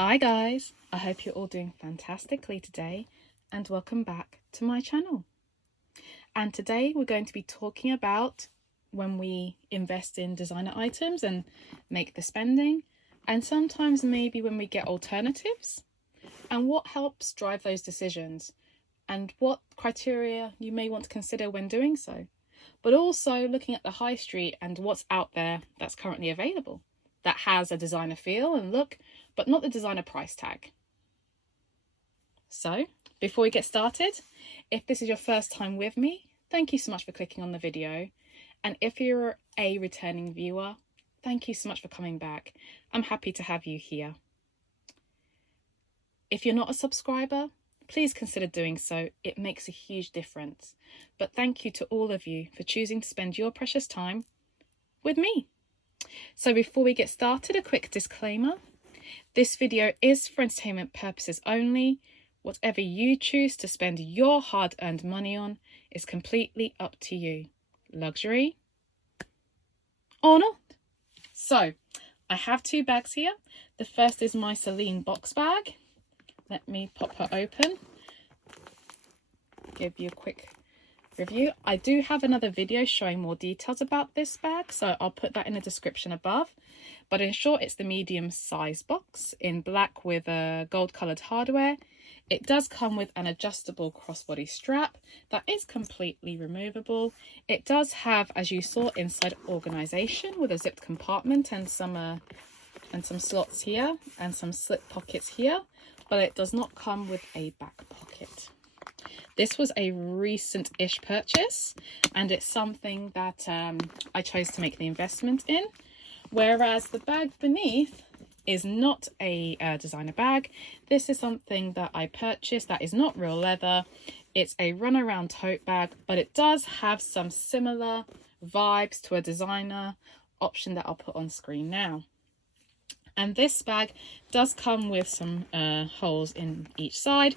Hi guys, I hope you're all doing fantastically today and welcome back to my channel. And today we're going to be talking about when we invest in designer items and make the spending, and sometimes maybe when we get alternatives and what helps drive those decisions and what criteria you may want to consider when doing so, but also looking at the high street and what's out there that's currently available that has a designer feel and look, but not the designer price tag. So before we get started, if this is your first time with me, thank you so much for clicking on the video. And if you're a returning viewer, thank you so much for coming back. I'm happy to have you here. If you're not a subscriber, please consider doing so. It makes a huge difference. But thank you to all of you for choosing to spend your precious time with me. So before we get started, a quick disclaimer. This video is for entertainment purposes only. Whatever you choose to spend your hard-earned money on is completely up to you. Luxury or not. So I have two bags here. The first is my Celine box bag. Let me pop her open. Give you a quick review. I do have another video showing more details about this bag, so I'll put that in the description above. But in short, it's the medium size box in black with gold coloured hardware. It does come with an adjustable crossbody strap that is completely removable. It does have, as you saw, inside organisation with a zipped compartment and some slots here and some slip pockets here, but it does not come with a back pocket. This was a recent-ish purchase, and it's something that I chose to make the investment in, whereas the bag beneath is not a designer bag. This is something that I purchased that is not real leather. It's a runaround tote bag, but it does have some similar vibes to a designer option that I'll put on screen now. And this bag does come with some holes in each side,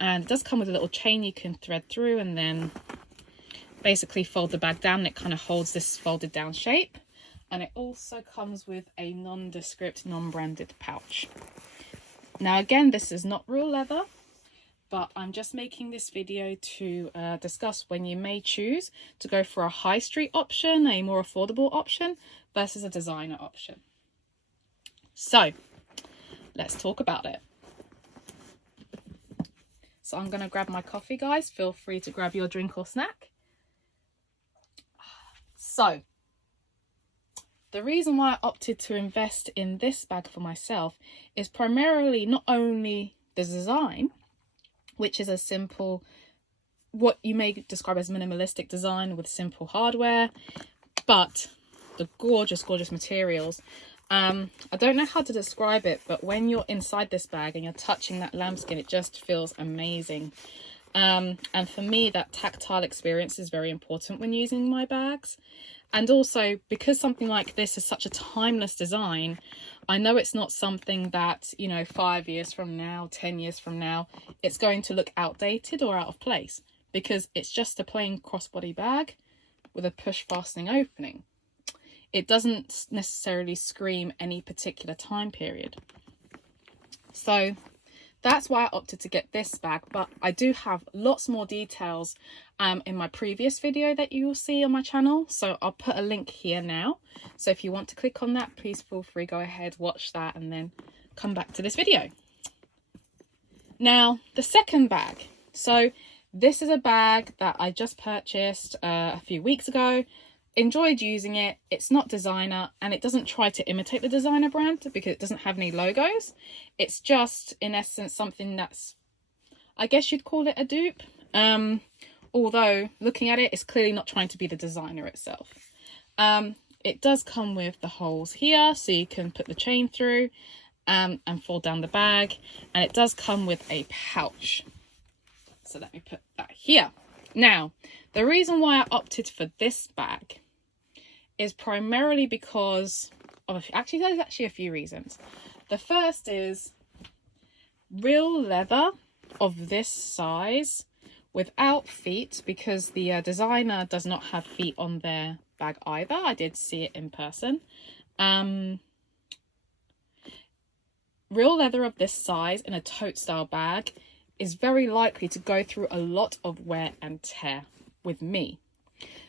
and it does come with a little chain you can thread through and then basically fold the bag down, and it kind of holds this folded down shape. And it also comes with a nondescript, non-branded pouch. Now again, this is not real leather, but I'm just making this video to discuss when you may choose to go for a high street option, a more affordable option, versus a designer option. So let's talk about it. So I'm going to grab my coffee, guys. Feel free to grab your drink or snack. So the reason why I opted to invest in this bag for myself is primarily not only the design, which is a simple, what you may describe as minimalistic design with simple hardware, but the gorgeous, gorgeous materials. I don't know how to describe it, but when you're inside this bag and you're touching that lambskin, it just feels amazing. And for me, that tactile experience is very important when using my bags. And also, because something like this is such a timeless design, I know it's not something that, 5 years from now, 10 years from now, it's going to look outdated or out of place, because it's just a plain crossbody bag with a push fastening opening. It doesn't necessarily scream any particular time period. So that's why I opted to get this bag, but I do have lots more details in my previous video that you will see on my channel. So I'll put a link here now. So if you want to click on that, please feel free, go ahead, watch that, and then come back to this video. Now, the second bag. So this is a bag that I just purchased a few weeks ago. Enjoyed using it. It's not designer, and it doesn't try to imitate the designer brand because it doesn't have any logos. It's just, in essence, something that's, I guess you'd call it a dupe. Although looking at it, it's clearly not trying to be the designer itself. It does come with the holes here, so you can put the chain through and fold down the bag. And it does come with a pouch. So let me put that here. Now, the reason why I opted for this bag is primarily because of, there's actually a few reasons. The first is real leather of this size without feet, because the designer does not have feet on their bag either. I did see it in person. real leather of this size in a tote style bag is very likely to go through a lot of wear and tear with me.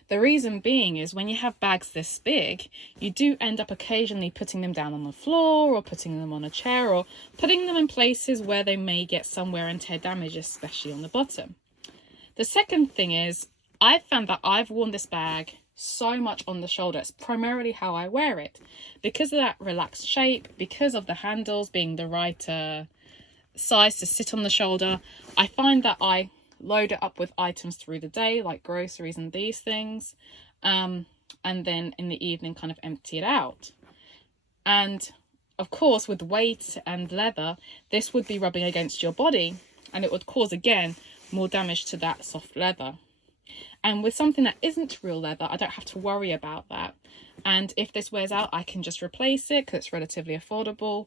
The reason being is when you have bags this big, you do end up occasionally putting them down on the floor or putting them on a chair or putting them in places where they may get some wear and tear damage, especially on the bottom. The second thing is I've found that I've worn this bag so much on the shoulder. It's primarily how I wear it. Because of that relaxed shape, because of the handles being the right size to sit on the shoulder, I find that I load it up with items through the day, like groceries and these things, and then in the evening kind of empty it out. And of course, with weight and leather, this would be rubbing against your body, and it would cause, again, more damage to that soft leather. And with something that isn't real leather, I don't have to worry about that. And if this wears out, I can just replace it because it's relatively affordable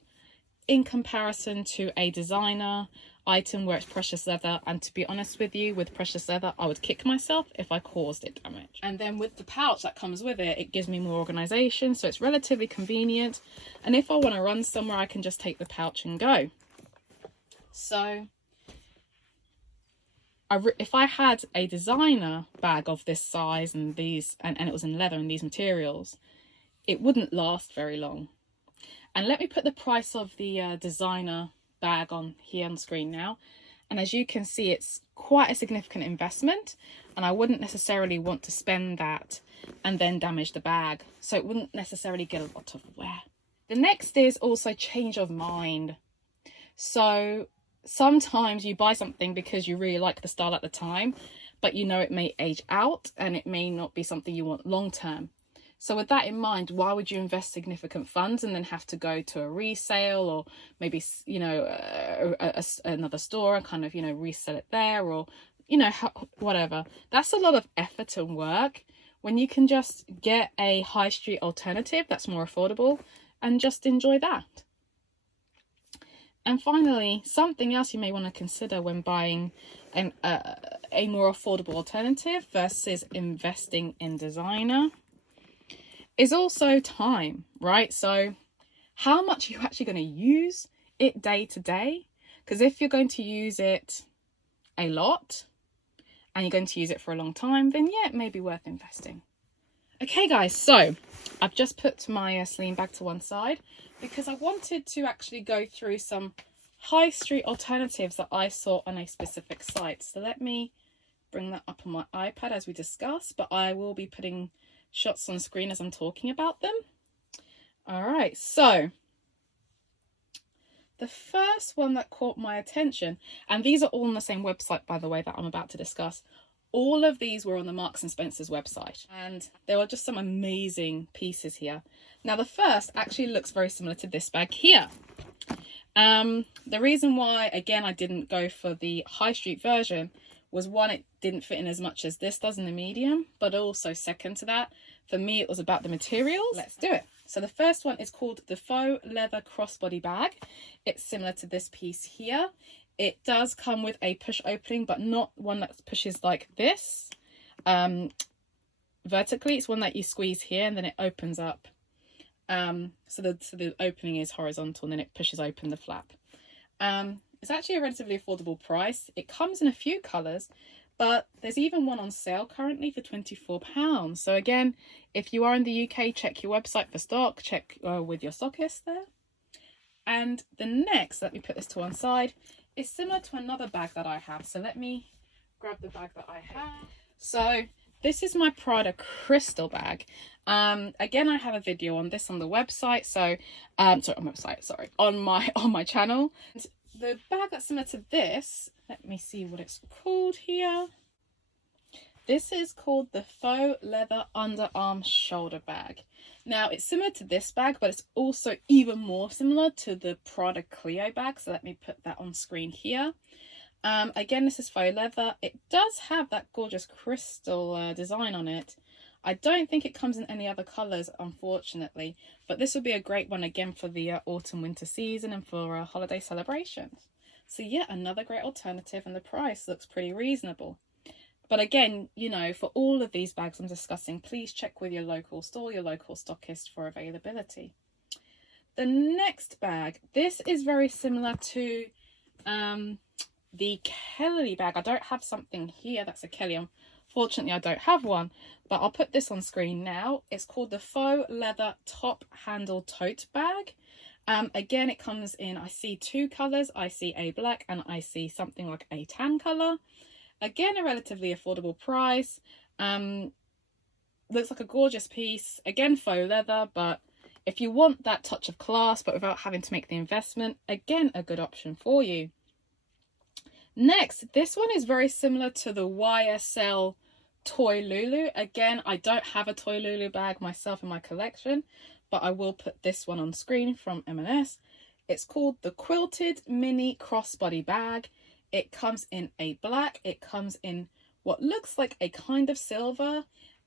in comparison to a designer item where it's precious leather. And to be honest with you, with precious leather, I would kick myself if I caused it damage. And then with the pouch that comes with it, it gives me more organization, so it's relatively convenient. And if I want to run somewhere, I can just take the pouch and go. So if I had a designer bag of this size and these, and it was in leather and these materials, it wouldn't last very long. And let me put the price of the designer bag on here on screen now. And as you can see, it's quite a significant investment, and I wouldn't necessarily want to spend that and then damage the bag. So it wouldn't necessarily get a lot of wear. The next is also change of mind. So sometimes you buy something because you really like the style at the time, but you know it may age out and it may not be something you want long term. So with that in mind, why would you invest significant funds and then have to go to a resale or maybe, you know, another store and kind of, you know, resell it there, or, you know, whatever. That's a lot of effort and work when you can just get a high street alternative that's more affordable and just enjoy that. And finally, something else you may want to consider when buying a more affordable alternative versus investing in designer is also time, right? So how much are you actually going to use it day to day? Because if you're going to use it a lot and you're going to use it for a long time, then yeah, it may be worth investing. Okay guys, so I've just put my sling bag to one side because I wanted to actually go through some high street alternatives that I saw on a specific site. So let me bring that up on my iPad as we discuss, but I will be putting shots on screen as I'm talking about them. All right, so the first one that caught my attention, and these are all on the same website, by the way, that I'm about to discuss. All of these were on the Marks and Spencer's website, and there were just some amazing pieces here. Now, the first actually looks very similar to this bag here. The reason why, again, I didn't go for the high street version was, one, it didn't fit in as much as this does in the medium, but also second to that, for me, it was about the materials. Let's do it. So the first one is called the Faux Leather Crossbody Bag. It's similar to this piece here. It does come with a push opening, but not one that pushes like this vertically. It's one that you squeeze here and then it opens up. So the opening is horizontal and then it pushes open the flap. It's actually a relatively affordable price. It comes in a few colours, but there's even one on sale currently for £24. So again, if you are in the UK, check your website for stock, check with your stockist there. And the next, let me put this to one side, is similar to another bag that I have. So let me grab the bag that I have. So this is my Prada crystal bag. Again, I have a video on this on the website. So, on my channel. And the bag that's similar to this, let me see what it's called here. This is called the Faux Leather Underarm Shoulder Bag. Now, it's similar to this bag, but it's also even more similar to the Prada Clio bag. So let me put that on screen here. Again, this is faux leather. It does have that gorgeous crystal design on it. I don't think it comes in any other colours, unfortunately, but this would be a great one again for the autumn winter season and for holiday celebrations. So yeah, another great alternative, and the price looks pretty reasonable. But again, you know, for all of these bags I'm discussing, please check with your local store, your local stockist for availability. The next bag, this is very similar to the Kelly bag. I don't have something here that's a Kelly. Unfortunately, I don't have one, but I'll put this on screen now. It's called the Faux Leather Top Handle Tote Bag. Again, it comes in, I see two colors. I see a black and I see something like a tan color. Again, a relatively affordable price. Looks like a gorgeous piece. Again, faux leather, but if you want that touch of class but without having to make the investment, again, a good option for you. Next, this one is very similar to the YSL Toy Lulu. Again, I don't have a Toy Lulu bag myself in my collection, but I will put this one on screen from M&S. It's called the Quilted Mini Crossbody Bag. It comes in a black. It comes in what looks like a kind of silver,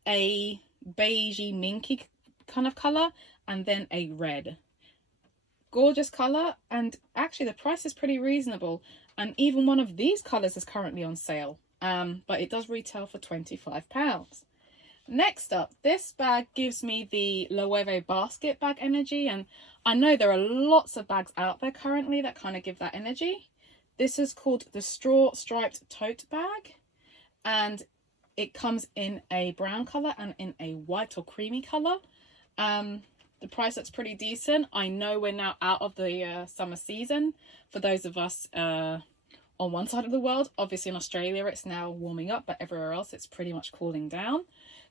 a beigey minky kind of color, and then a red. Gorgeous color, and actually the price is pretty reasonable, and even one of these colors is currently on sale, but it does retail for £25. Next up, this bag gives me the Loewe basket bag energy, and I know there are lots of bags out there currently that kind of give that energy. This is called the Straw Striped Tote Bag, and it comes in a brown color and in a white or creamy color. The price looks pretty decent. I know we're now out of the summer season for those of us on one side of the world. Obviously in Australia it's now warming up, but everywhere else it's pretty much cooling down.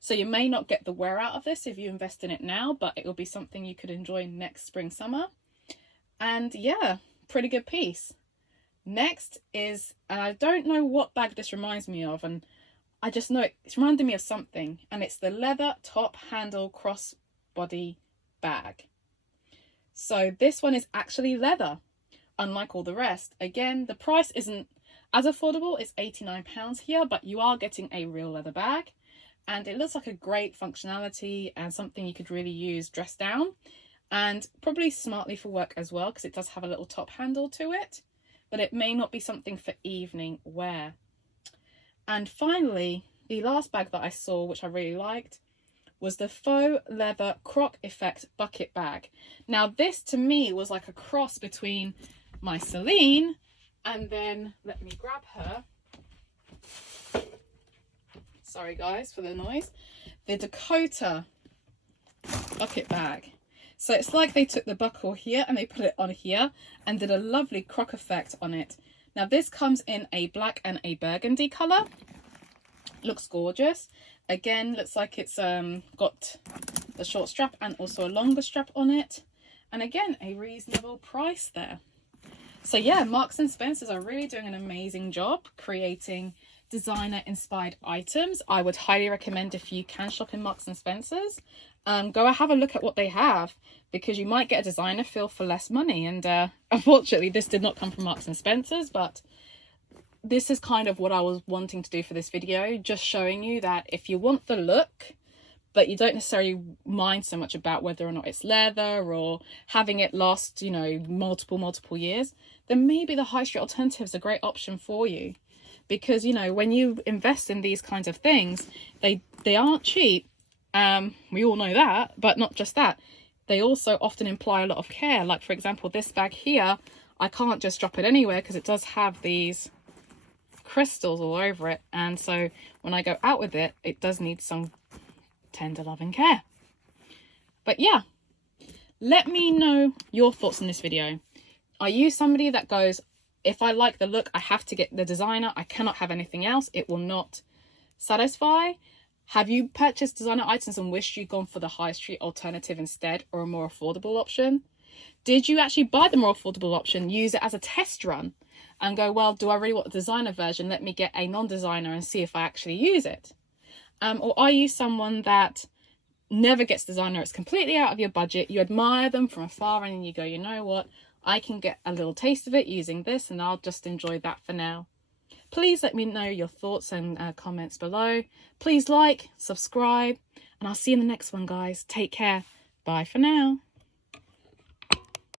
So you may not get the wear out of this if you invest in it now, but it will be something you could enjoy next spring, summer. And yeah, pretty good piece. Next is, and I don't know what bag this reminds me of, and I just know it's reminding me of something, and it's the leather top handle crossbody bag. So this one is actually leather, unlike all the rest. Again, the price isn't as affordable. It's £89 here, but you are getting a real leather bag, and it looks like a great functionality and something you could really use dressed down, and probably smartly for work as well, because it does have a little top handle to it, but it may not be something for evening wear. And finally, the last bag that I saw, which I really liked, was the Faux Leather Croc Effect Bucket Bag. Now this to me was like a cross between my Celine and then, let me grab her. Sorry guys for the noise. The Dakota bucket bag. So it's like they took the buckle here and they put it on here and did a lovely croc effect on it. Now this comes in a black and a burgundy colour. Looks gorgeous. Again, looks like it's got the short strap and also a longer strap on it. And again, a reasonable price there. So yeah, Marks and Spencer's are really doing an amazing job creating designer inspired items. I would highly recommend, if you can shop in Marks and Spencer's, go have a look at what they have, because you might get a designer feel for less money. And unfortunately this did not come from Marks and Spencer's, but this is kind of what I was wanting to do for this video, just showing you that if you want the look but you don't necessarily mind so much about whether or not it's leather or having it last, you know, multiple years, then maybe the high street alternative is a great option for you. Because, you know, when you invest in these kinds of things, they aren't cheap. We all know that, but not just that. They also often imply a lot of care. Like, for example, this bag here, I can't just drop it anywhere because it does have these crystals all over it, and so when I go out with it, it does need some tender love and care. But yeah, let me know your thoughts on this video. Are you somebody that goes, if I like the look, I have to get the designer, I cannot have anything else, it will not satisfy? Have you purchased designer items and wished you'd gone for the high street alternative instead, or a more affordable option? Did you actually buy the more affordable option, use it as a test run, and go, well, do I really want the designer version? Let me get a non-designer and see if I actually use it. Or are you someone that never gets designer, it's completely out of your budget, you admire them from afar and you go, you know what, I can get a little taste of it using this and I'll just enjoy that for now. Please let me know your thoughts and comments below. Please like, subscribe, and I'll see you in the next one, guys. Take care. Bye for now.